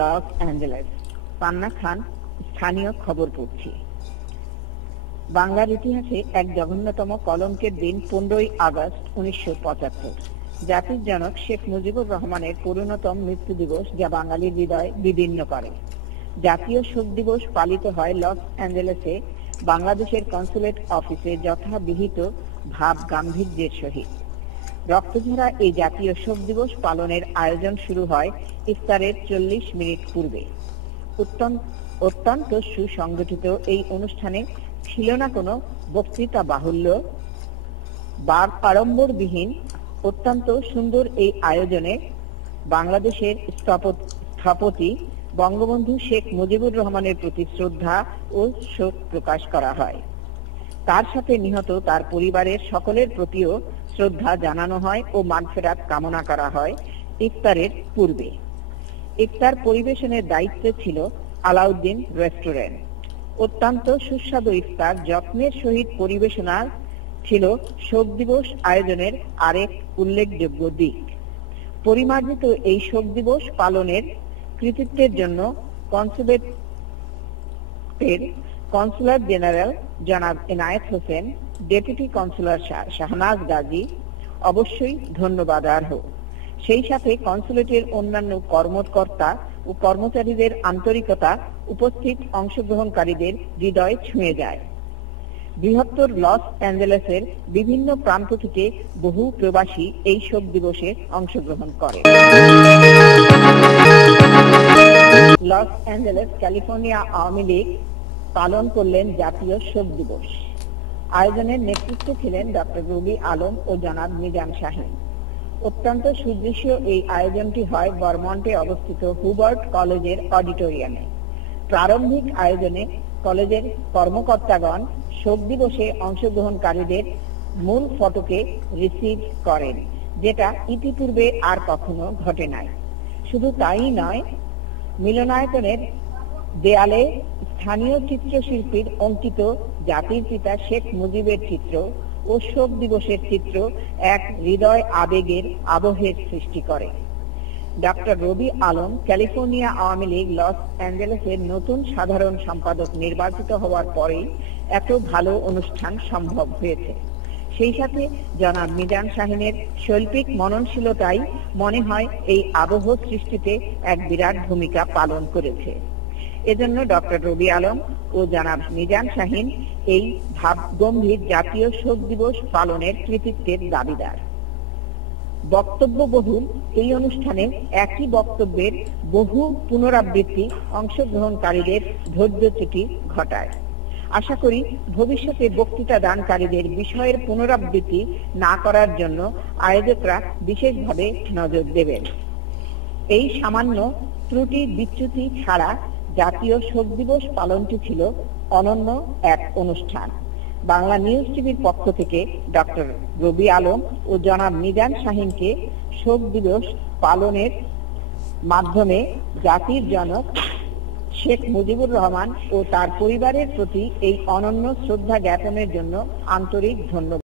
Los Angeles. পান্না খান, স্থানীয় খবর পড়ছি। বাংলার ইতিহাসে এক জঘন্যতম কলঙ্কের দিন 15ই আগস্ট 1975। জাতির জনক শেখ মুজিবুর রহমানের পরিণতম মৃত্যু দিবস, যা বাঙালির হৃদয় বিদীর্ণ করে। জাতীয় শোক দিবস পালিত হয় লস অ্যাঞ্জেলেসে বাংলাদেশের কনসুলেট অফিসে যথাবিহিত ভাব গাম্ভীর্যের সহিত। রক্তঝরা এই জাতীয় শোক দিবস পালনের আয়োজন শুরু হয় ইফতারের 40 মিনিট পূর্বে। অত্যন্ত সুসংগঠিত এই অনুষ্ঠানে ছিল না কোনো বক্তৃতা বাহুল্য বা আড়ম্বরবিহীন। অত্যন্ত সুন্দর এই আয়োজনে বাংলাদেশের স্থপতি বঙ্গবন্ধু শেখ মুজিবুর রহমানের প্রতি শ্রদ্ধা ও শোক প্রকাশ করা হয়। তার সাথে নিহত তার পরিবারের সকলের প্রতিও শ্রদ্ধা জানানো হয় ও মাগফিরাত কামনা করা হয়। ইফতারের পূর্বে ইফতার পরিবেশনের দায়িত্বে ছিল আলাউদ্দিন রেস্টুরেন্ট। অত্যন্ত সুস্বাদু ইফতার যত্নের সহিত পরিবেশনা ছিল শোক দিবস আয়োজনের আরেক উল্লেখযোগ্য দিক। পরিমার্জিত এই শোক দিবস পালনের কৃতিত্বের জন্য কনসুলার জেনারেল জনাব এনায়েত হোসেন, ডেপুটি কনসুলার শাহনাজ গাজী অবশ্যই ধন্যবাদার্হ। সেই সাথে কনসুলেটের অন্যান্য কর্মকর্তা ও কর্মচারীদের আন্তরিকতা উপস্থিত অংশগ্রহণকারীদের হৃদয় ছুঁয়ে যায়। বৃহত্তর লস অ্যাঞ্জেলেসের বিভিন্ন প্রান্ত থেকে বহু প্রবাসী এই শোক দিবসে অংশগ্রহণ করে। Los Angeles California Awami League পালন করলেন জাতীয় শোক দিবস। আয়োজনের নেতৃত্বে ছিলেন ডক্টর রবি আলম ও জনাব মিজান শাহীন। অত্যন্ত সুদৃশ্য এই আয়োজনটি হয় বরমন্টে অবস্থিত হুবার্ট কলেজের অডিটোরিয়ামে। প্রারম্ভিক আয়োজনে কলেজের কর্মকর্তাগণ শোক দিবসে অংশগ্রহণকারীদের মূল ফটোকে রিসিভ করেন, যেটা ইতিপূর্বে আর কখনো ঘটে নাই। শুধু তাই নয়, মিলনায়তনের দেয়ালে স্থানীয় চিত্রশিল্পীর অঙ্কিত জাতির পিতা শেখ মুজিবের চিত্র ও শোক দিবসের চিত্র এক হৃদয় আবেগের আবহের সৃষ্টি করে। ডক্টর রবি আলম ক্যালিফোর্নিয়া আওয়ামী লীগ লস অ্যাঞ্জেলেসের নতুন সাধারণ সম্পাদক নির্বাচিত হওয়ার পরেই এত ভালো অনুষ্ঠান সম্ভব হয়েছে। সেই সাথে জনাব মিজান শাহীনের শৈল্পিক মননশীলতাই মনে হয় এই আবহ সৃষ্টিতে এক বিরাট ভূমিকা পালন করেছে। এজন্য ডক্টর রবি আলম ও জনাব মিজান শাহীন এই ভাবগম্ভীর জাতীয় শোক দিবস পালনের কৃতিত্বের দাবিদার। বক্তব্যবহুল এই অনুষ্ঠানে একই বক্তব্যের বহু পুনরাবৃত্তি অংশগ্রহণকারীদের ধৈর্যচ্যুতি ঘটায়। আশা করি ভবিষ্যতে বক্তৃতা দানকারীদের বিষয়ের পুনরাবৃত্তি না করার জন্য আয়োজকরা বিশেষভাবে নজর দেবেন। এই সামান্য ত্রুটি বিচ্যুতি ছাড়া জাতীয় শোক দিবস পালনটি ছিল অনন্য এক অনুষ্ঠান। বাংলা নিউজ টিভির পক্ষ থেকে ডক্টর রবি আলম ও জনাব মিজান শাহীনকে শোক দিবস পালনের মাধ্যমে জাতির জনক শেখ মুজিবুর রহমান ও তার পরিবারের প্রতি এই অনন্য শ্রদ্ধা জ্ঞাপনের জন্য আন্তরিক ধন্যবাদ।